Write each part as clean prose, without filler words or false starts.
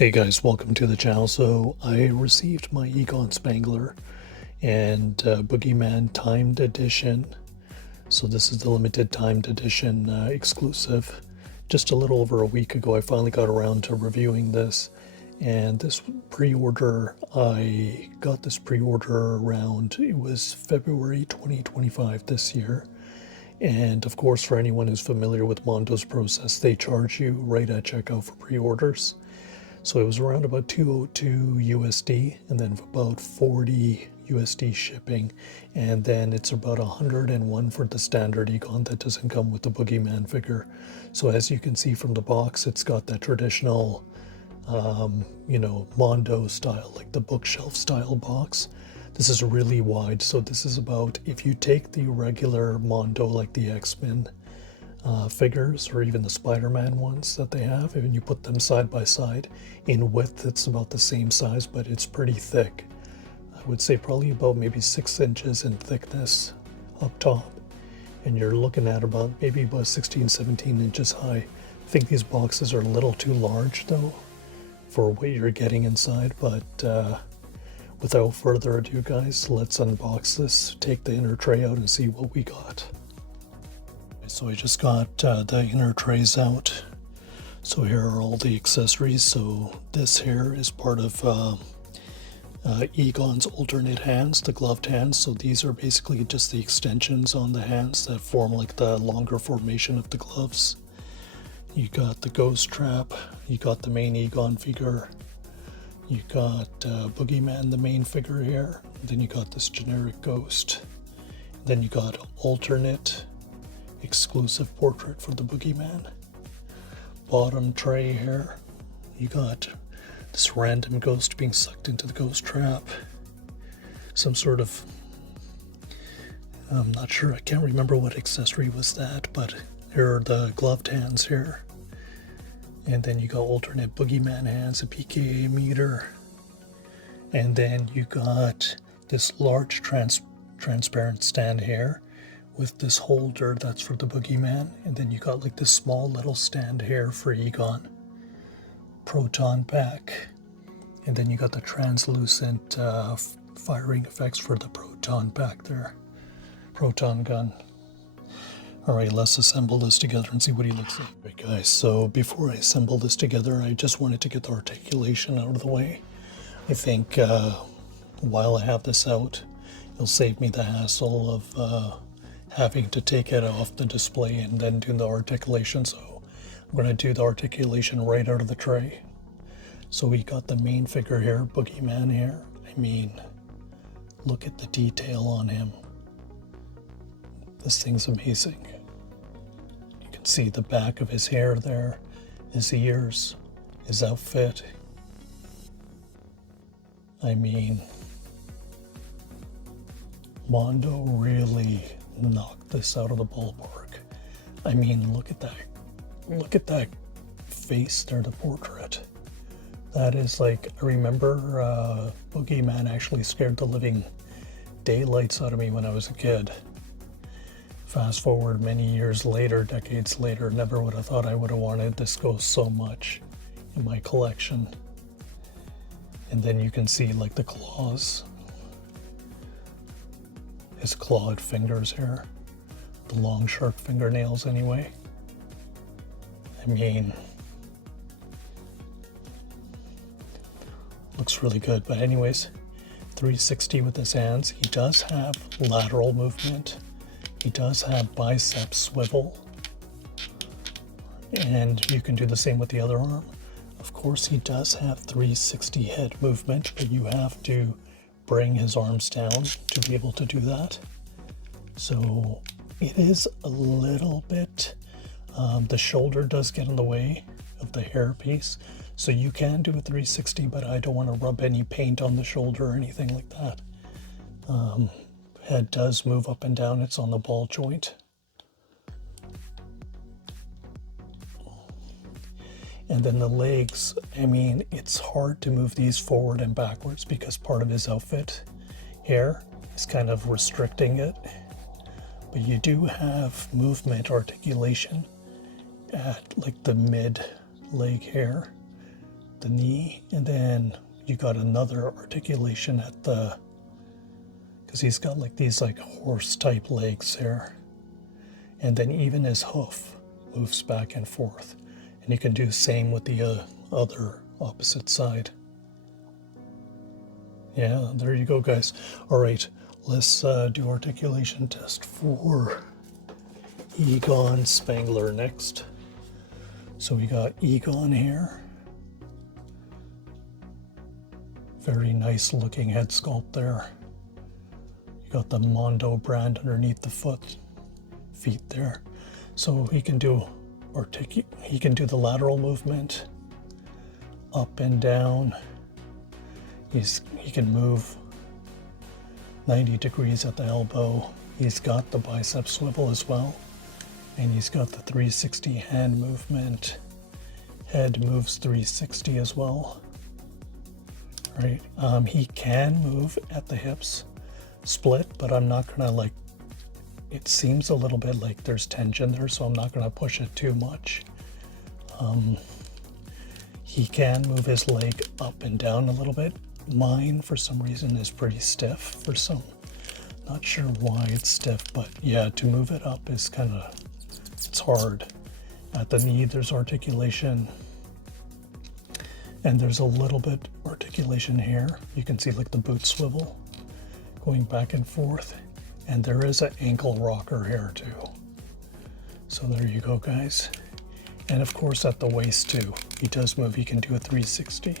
Hey guys, welcome to the channel. So I received my Egon Spengler and Boogeyman timed edition. So this is the limited timed edition exclusive. Just a little over a week ago I finally got around to reviewing this, and this pre-order, I got this pre-order around, it was February 2025 this year. And of course, for anyone who's familiar with Mondo's process, they charge you right at checkout for pre-orders. So it was around about 202 USD and then about 40 USD shipping. And then it's about 101 for the standard Egon that doesn't come with the Boogeyman figure. So as you can see from the box, it's got that traditional, Mondo style, like the bookshelf style box. This is really wide. So this is about, if you take the regular Mondo, like the X-Men figures, or even the Spider-Man ones that they have, and you put them side by side, in width it's about the same size, but it's pretty thick. I would say probably about maybe 6 inches in thickness up top, and you're looking at about maybe about 16-17 inches high. I think these boxes are a little too large though for what you're getting inside, but without further ado guys, let's unbox this, take the inner tray out and see what we got. So I just got the inner trays out. So here are all the accessories. So this here is part of Egon's alternate hands, the gloved hands. So these are basically just the extensions on the hands that form like the longer formation of the gloves. You got the ghost trap, you got the main Egon figure, you got Boogeyman, the main figure here, then you got this generic ghost, then you got alternate exclusive portrait for the Boogeyman. Bottom tray here, you got this random ghost being sucked into the ghost trap. Some sort of, I'm not sure, I can't remember what accessory was that, but here are the gloved hands here. And then you got alternate Boogeyman hands, a PKA meter. And then you got this large transparent stand here with this holder that's for the Boogeyman, and then you got like this small little stand here for Egon. Proton pack, and then you got the translucent firing effects for the proton pack there. Proton gun. Alright, let's assemble this together and see what he looks like. Alright guys, so before I assemble this together, I just wanted to get the articulation out of the way. I think while I have this out, it'll save me the hassle of having to take it off the display and then do the articulation. So I'm going to do the articulation right out of the tray. So we got the main figure here, Boogeyman here. I mean, look at the detail on him. This thing's amazing. You can see the back of his hair there, his ears, his outfit. I mean, Mondo really knocked this out of the ballpark. I mean, look at that. Look at that face there, the portrait. That is like, I remember Boogeyman actually scared the living daylights out of me when I was a kid. Fast forward many years later, decades later, never would have thought I would have wanted this ghost so much in my collection. And then you can see like the claws. His clawed fingers here, the long sharp fingernails anyway. I mean, looks really good. But anyways, 360 with his hands. He does have lateral movement. He does have bicep swivel. And you can do the same with the other arm. Of course, he does have 360 head movement, but you have to bring his arms down to be able to do that. So it is a little bit, the shoulder does get in the way of the hair piece. So you can do a 360, but I don't want to rub any paint on the shoulder or anything like that. Head does move up and down, it's on the ball joint. And then the legs, I mean, it's hard to move these forward and backwards because part of his outfit here is kind of restricting it. But you do have movement articulation at like the mid leg here. the knee, and then you got another articulation at the, because he's got like these like horse type legs there, and then even his hoof moves back and forth, and you can do the same with the other opposite side. Yeah, there you go, guys. All right, let's do articulation test for Egon Spengler next. So we got Egon here. Very nice looking head sculpt there. You got the Mondo brand underneath the feet there. So he can do the lateral movement, up and down. He can move 90 degrees at the elbow. He's got the bicep swivel as well. And he's got the 360 hand movement. Head moves 360 as well. Right. He can move at the hips, split, but I'm not gonna like, it seems a little bit like there's tension there, so I'm not gonna push it too much. He can move his leg up and down a little bit. Mine, for some reason, is pretty stiff not sure why it's stiff, but yeah, to move it up is it's hard. At the knee, there's articulation, and there's a little bit articulation here. You can see like the boot swivel going back and forth, and there is an ankle rocker here too. So there you go, guys. And of course at the waist too, he does move. He can do a 360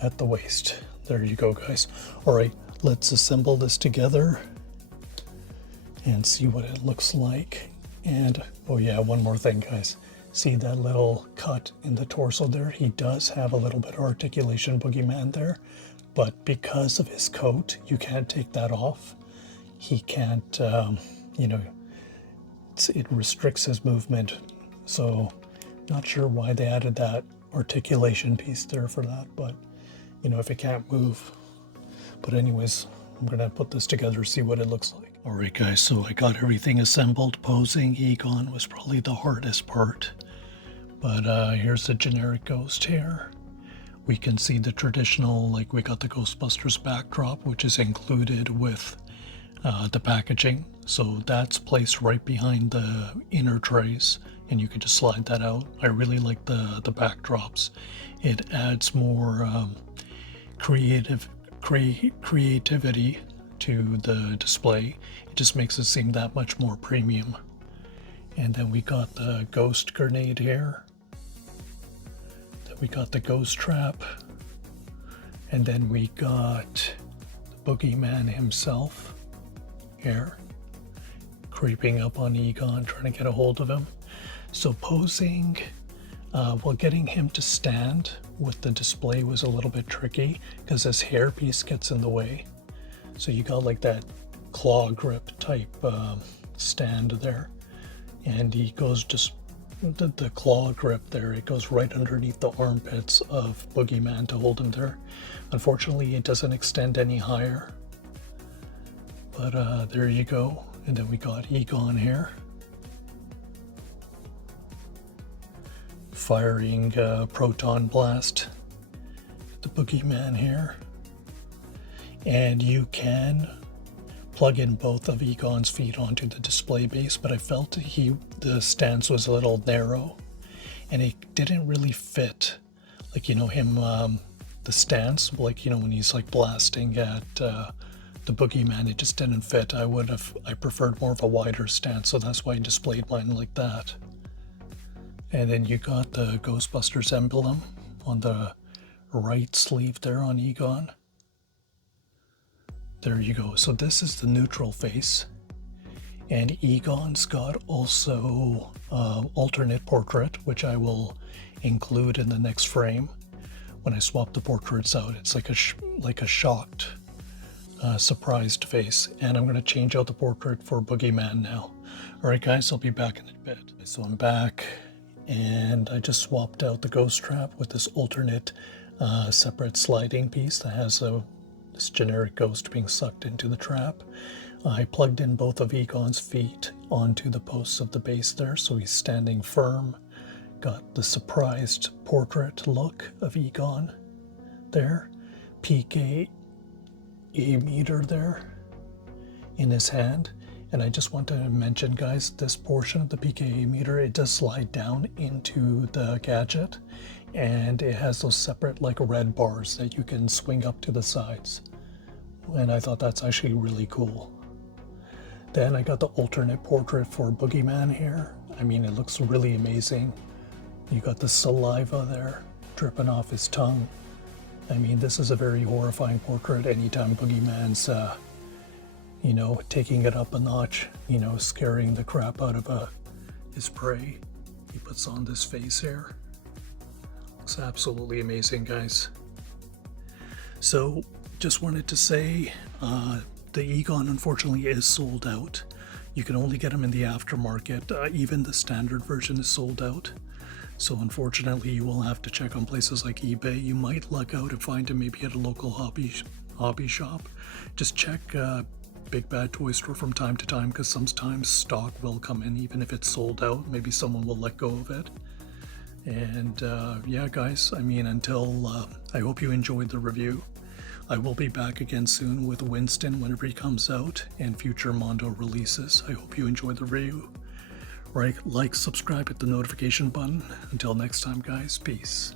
at the waist. There you go, guys. All right, let's assemble this together and see what it looks like. And oh yeah, one more thing, guys. See that little cut in the torso there? He does have a little bit of articulation, Boogeyman, there, but because of his coat, you can't take that off. He can't, it restricts his movement. So not sure why they added that articulation piece there for that, but if it can't move. But anyways, I'm gonna put this together, see what it looks like. All right, guys, so I got everything assembled. Posing Egon was probably the hardest part, but here's the generic ghost here. We can see the traditional, like we got the Ghostbusters backdrop, which is included with the packaging. So that's placed right behind the inner trays, and you can just slide that out. I really like the backdrops. It adds more creativity to the display. It just makes it seem that much more premium. And then we got the ghost grenade here. Then we got the ghost trap. And then we got the Boogeyman himself here, creeping up on Egon, trying to get a hold of him. So posing, getting him to stand with the display was a little bit tricky because his hairpiece gets in the way. So you got like that claw grip type stand there, and he goes just the claw grip there, it goes right underneath the armpits of Boogeyman to hold him there. Unfortunately, it doesn't extend any higher, but there you go. And then we got Egon here firing proton blast at the Boogeyman here. And you can plug in both of Egon's feet onto the display base, but I felt the stance was a little narrow and it didn't really fit, like him the stance, like when he's like blasting at the Boogeyman, it just didn't fit. I preferred more of a wider stance, so that's why I displayed mine like that. And then you got the Ghostbusters emblem on the right sleeve there on Egon. There you go. So this is the neutral face. And Egon's got also alternate portrait, which I will include in the next frame. When I swap the portraits out, it's like a shocked, surprised face. And I'm going to change out the portrait for Boogeyman now. All right, guys, I'll be back in a bit. So I'm back, and I just swapped out the ghost trap with this alternate separate sliding piece that has this generic ghost being sucked into the trap. I plugged in both of Egon's feet onto the posts of the base there, so he's standing firm, Got the surprised portrait look of Egon there. PKA meter there in his hand. And I just want to mention, guys, this portion of the PKA meter, it does slide down into the gadget, and it has those separate like red bars that you can swing up to the sides. And I thought that's actually really cool. Then I got the alternate portrait for Boogeyman here. I mean, it looks really amazing. You got the saliva there dripping off his tongue. I mean, this is a very horrifying portrait anytime Boogeyman's you know, taking it up a notch, you know, scaring the crap out of his prey. He puts on this face here. Looks absolutely amazing, guys. So, just wanted to say, the Egon unfortunately is sold out. You can only get them in the aftermarket. Even the standard version is sold out. So unfortunately, you will have to check on places like eBay. You might luck out and find them maybe at a local hobby shop. Just check Big Bad Toy Store from time to time, because sometimes stock will come in even if it's sold out. Maybe someone will let go of it. And yeah, guys, I mean, until I hope you enjoyed the review. I will be back again soon with Winston whenever he comes out and future Mondo releases. I hope you enjoyed the review. Right, like, subscribe, hit the notification button. Until next time, guys, peace.